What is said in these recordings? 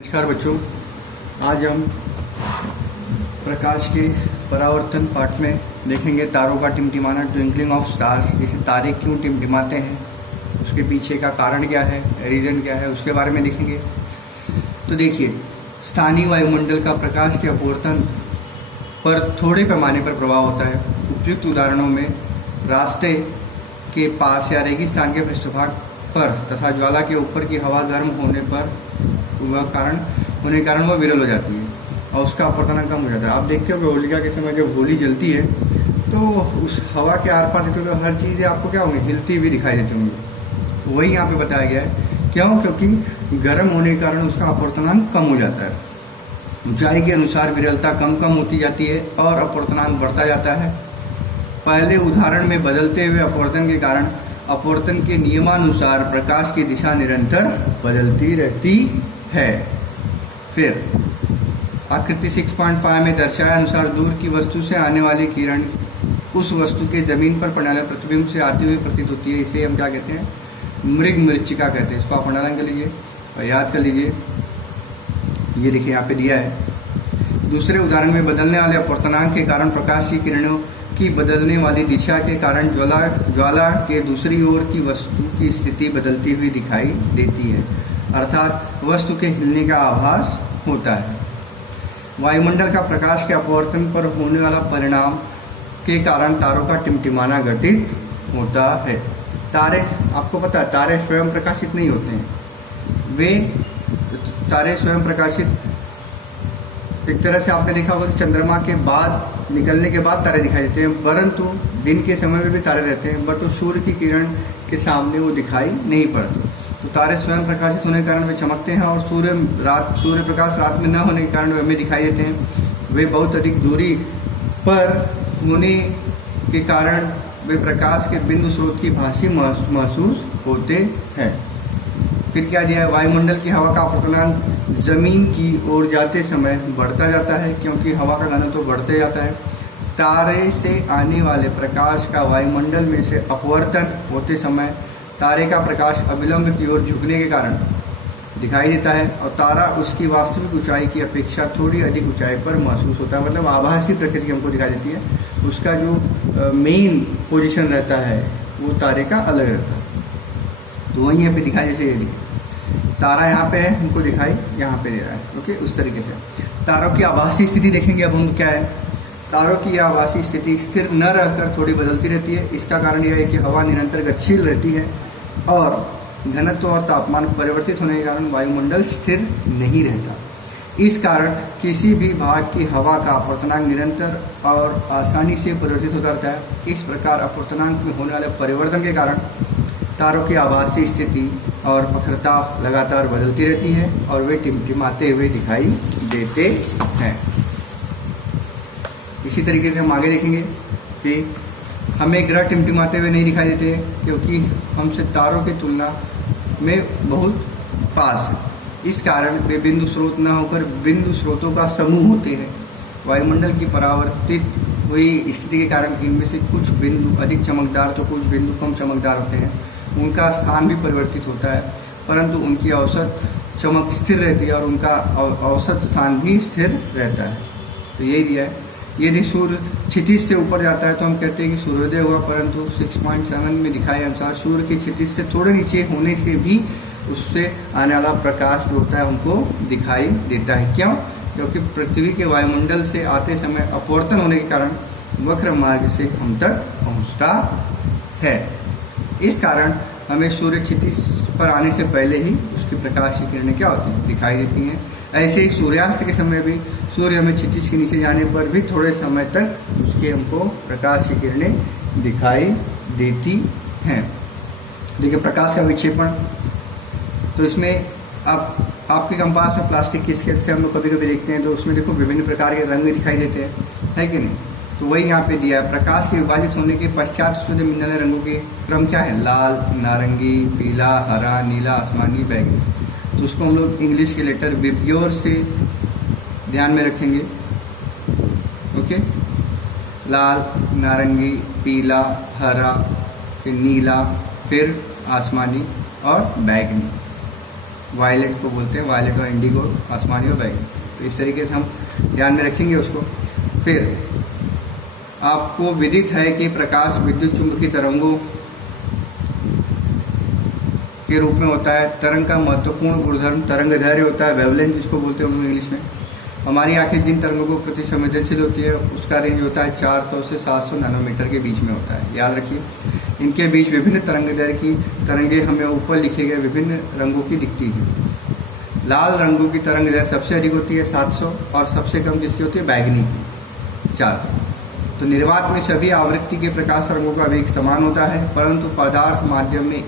नमस्कार बच्चों, आज हम प्रकाश के परावर्तन पाठ में देखेंगे तारों का टिमटिमाना, ट्विंकलिंग ऑफ स्टार्स। जैसे तारे क्यों टिमटिमाते हैं, उसके पीछे का कारण क्या है, रीज़न क्या है, उसके बारे में देखेंगे। तो देखिए, स्थानीय वायुमंडल का प्रकाश के अपवर्तन पर थोड़े पैमाने पर प्रभाव होता है। उपयुक्त उदाहरणों में रास्ते के पास या रेगिस्तान के पृष्ठभाग पर तथा ज्वाला के ऊपर की हवा गर्म होने पर होने के कारण वह विरल हो जाती है और उसका अपवर्तन कम हो जाता है। आप देखते हो कि होलिका के समय जब होली जलती है तो उस हवा के आर पार देखते हो तो हर चीज़ें आपको क्या होंगी, हिलती हुई दिखाई देती होंगी। तो वही यहाँ पे बताया गया है। क्यों? क्योंकि गर्म होने के कारण उसका अपवर्तनांक कम हो जाता है। ऊंचाई के अनुसार विरलता कम होती जाती है और अपवर्तनांक बढ़ता जाता है। पहले उदाहरण में बदलते हुए अपवर्तन के कारण अपवर्तन के नियमानुसार प्रकाश की दिशा निरंतर बदलती रहती है। फिर आकृति 6.5 में दर्शाए अनुसार दूर की वस्तु से आने वाली किरण उस वस्तु के जमीन पर पड़ने वाले प्रतिबिंब से आती हुई प्रतीत होती है। इसे हम क्या कहते हैं, मृग मृच्छिका कहते हैं। इसको आप अंडरलाइन कर लीजिए और याद कर लीजिए। ये देखिए यहाँ पे दिया है। दूसरे उदाहरण में बदलने वाले अपवर्तनांक के कारण प्रकाश की किरणों की बदलने वाली दिशा के कारण ज्वाला के दूसरी ओर की वस्तु की स्थिति बदलती हुई दिखाई देती है, अर्थात वस्तु के हिलने का आभास होता है। वायुमंडल का प्रकाश के अपवर्तन पर होने वाला परिणाम के कारण तारों का टिमटिमाना घटित होता है। तारे, आपको पता है, तारे स्वयं प्रकाशित नहीं होते हैं। वे तारे स्वयं प्रकाशित, एक तरह से आपने देखा होगा कि चंद्रमा के बाद निकलने के बाद तारे दिखाई देते हैं, परंतु दिन के समय में भी तारे रहते हैं, बट वो सूर्य की किरण के सामने वो दिखाई नहीं पड़ते। तो तारे स्वयं प्रकाशित होने के कारण वे चमकते हैं और सूर्य प्रकाश रात में न होने के कारण वे हमें दिखाई देते हैं। वे बहुत अधिक दूरी पर होने के कारण वे प्रकाश के बिंदु स्रोत की भांति महसूस होते हैं। फिर क्या दिया है, वायुमंडल की हवा का अपवर्तनांक जमीन की ओर जाते समय बढ़ता जाता है क्योंकि हवा का घनत्व बढ़ते जाता है। तारे से आने वाले प्रकाश का वायुमंडल में से अपवर्तन होते समय तारे का प्रकाश अविलंब की ओर झुकने के कारण दिखाई देता है और तारा उसकी वास्तविक ऊंचाई की अपेक्षा थोड़ी अधिक ऊंचाई पर महसूस होता है। मतलब आभासी प्रकृति हमको दिखाई देती है, उसका जो मेन पोजीशन रहता है वो तारे का अलग रहता है। तो वहीं यहाँ पे दिखाई, जैसे ये तारा यहाँ पे है, हमको दिखाई यहाँ पे दे रहा है। ओके, उस तरीके से तारों की आभासी स्थिति देखेंगे अब हम। क्या है, तारों की आभासी स्थिति स्थिर न रहकर थोड़ी बदलती रहती है। इसका कारण यह है कि हवा निरंतर गतिशील रहती है और घनत्व और तापमान परिवर्तित होने के कारण वायुमंडल स्थिर नहीं रहता। इस कारण किसी भी भाग की हवा का अपवर्तनांक निरंतर और आसानी से परिवर्तित होता रहता है। इस प्रकार अपवर्तनांक में होने वाले परिवर्तन के कारण तारों की आभासी स्थिति और प्रखरता लगातार बदलती रहती है और वे टिमटिमाते हुए दिखाई देते हैं। इसी तरीके से हम आगे देखेंगे कि हमें ग्रह टिमटिमाते हुए नहीं दिखाई देते क्योंकि हमसे तारों की तुलना में बहुत पास है। इस कारण वे बिंदु स्रोत न होकर बिंदु स्रोतों का समूह होते हैं। वायुमंडल की परावर्तित हुई स्थिति के कारण इनमें से कुछ बिंदु अधिक चमकदार तो कुछ बिंदु कम चमकदार होते हैं। उनका स्थान भी परिवर्तित होता है, परंतु उनकी औसत चमक स्थिर रहती है और उनका औसत स्थान भी स्थिर रहता है। तो यही दिया है। यदि सूर्य क्षितिज से ऊपर जाता है तो हम कहते हैं कि सूर्योदय हुआ, परंतु 6.7 में दिखाए अनुसार सूर्य के क्षितिज से थोड़े नीचे होने से भी उससे आने वाला प्रकाश जो होता है हमको दिखाई देता है। क्यों? क्योंकि पृथ्वी के वायुमंडल से आते समय अपवर्तन होने के कारण वक्र मार्ग से हम तक पहुँचता है। इस कारण हमें सूर्य क्षितिज पर आने से पहले ही उसकी प्रकाश की किरणें क्या होती हैं, दिखाई देती हैं। ऐसे ही सूर्यास्त के समय भी सूर्य हमें क्षितिज के नीचे जाने पर भी थोड़े समय तक उसके हमको प्रकाश की किरणें दिखाई देती हैं। देखिए, प्रकाश का विक्षेपण, तो इसमें आपके कंपास में प्लास्टिक की स्केच से हम लोग कभी कभी देखते हैं तो उसमें देखो विभिन्न प्रकार के रंग दिखाई देते हैं, है कि नहीं। तो वही यहाँ पे दिया है। प्रकाश के विभाजित होने के पश्चात शुद्ध मिलने वाले रंगों के क्रम क्या है, लाल, नारंगी, पीला, हरा, नीला, आसमानी, बैगनी। तो उसको हम लोग इंग्लिश के लेटर विब्योर से ध्यान में रखेंगे। ओके, लाल, नारंगी, पीला, हरा, फिर नीला, फिर आसमानी और बैगनी। वायलेट को बोलते हैं, वायलेट और इंडिगो आसमानी और बैगनी। तो इस तरीके से हम ध्यान में रखेंगे उसको। फिर आपको विदित है कि प्रकाश विद्युत चुंबकीय तरंगों के रूप में होता है। तरंग का महत्वपूर्ण गुणधर्म तरंग दैर्घ्य होता है, वेवलेंथ जिसको बोलते हैं हम इंग्लिश में। हमारी आंखें जिन तरंगों को प्रति संवेदनशील होती है उसका रेंज होता है 400 से 700 नैनोमीटर के बीच में होता है, याद रखिए। इनके बीच विभिन्न तरंग दैर्घ्य की तरंगें हमें ऊपर लिखे गए विभिन्न रंगों की दिखती हैं। लाल रंगों की तरंग दैर्घ्य सबसे अधिक होती है 700 और सबसे कम जिसकी होती है बैगनी 400। तो निर्वात में सभी आवृत्ति के प्रकाश तरंगों का वेग समान होता है, परंतु पदार्थ माध्यम में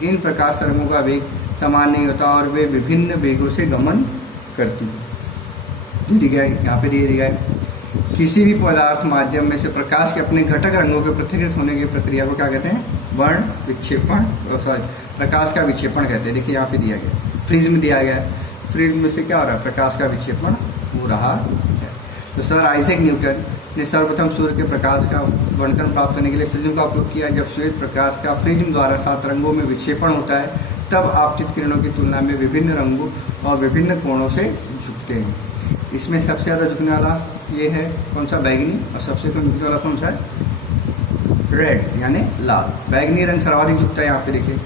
इन प्रकाश तरंगों का वेग समान नहीं होता और वे विभिन्न वेगों से गमन करती हैं। ठीक है, यहाँ पे दिया गया है किसी भी पदार्थ माध्यम में से प्रकाश के अपने घटक रंगों के पृथक्कृत होने की प्रक्रिया को क्या कहते हैं? वर्ण विक्षेपण, प्रकाश का विक्षेपण कहते हैं। देखिए यहाँ पे दिया गया प्रिज्म दिया गया है, प्रिज्म में से क्या हो रहा है? प्रकाश का विक्षेपण हो रहा है। तो सर आइजैक न्यूटन ने सर्वप्रथम सूर्य के प्रकाश का वर्णन प्राप्त करने के लिए प्रिज्म का उपयोग किया। जब श्वेत प्रकाश का प्रिज्म द्वारा 7 रंगों में विक्षेपण होता है तब आपतित किरणों की तुलना में विभिन्न रंगों और विभिन्न कोणों से झुकते हैं। इसमें सबसे ज़्यादा झुकने वाला ये है कौन सा? बैगनी। और सबसे कम झुकने वाला कौन सा है? रेड यानी लाल। बैगनी रंग सर्वाधिक झुकता है यहाँ पे देखिए,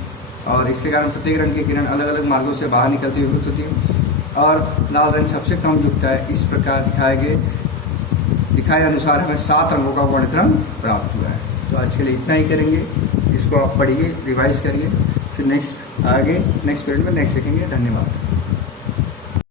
और इसके कारण प्रत्येक रंग की किरण अलग अलग मार्गों से बाहर निकलती हुई होती है, और लाल रंग सबसे कम झुकता है। इस प्रकार दिखाए अनुसार हमें 7 रंगों का वर्णक्रम प्राप्त हुआ है। तो आज के लिए इतना ही करेंगे, इसको आप पढ़िए, रिवाइज करिए, फिर नेक्स्ट पीरियड में नेक्स्ट सीखेंगे। धन्यवाद।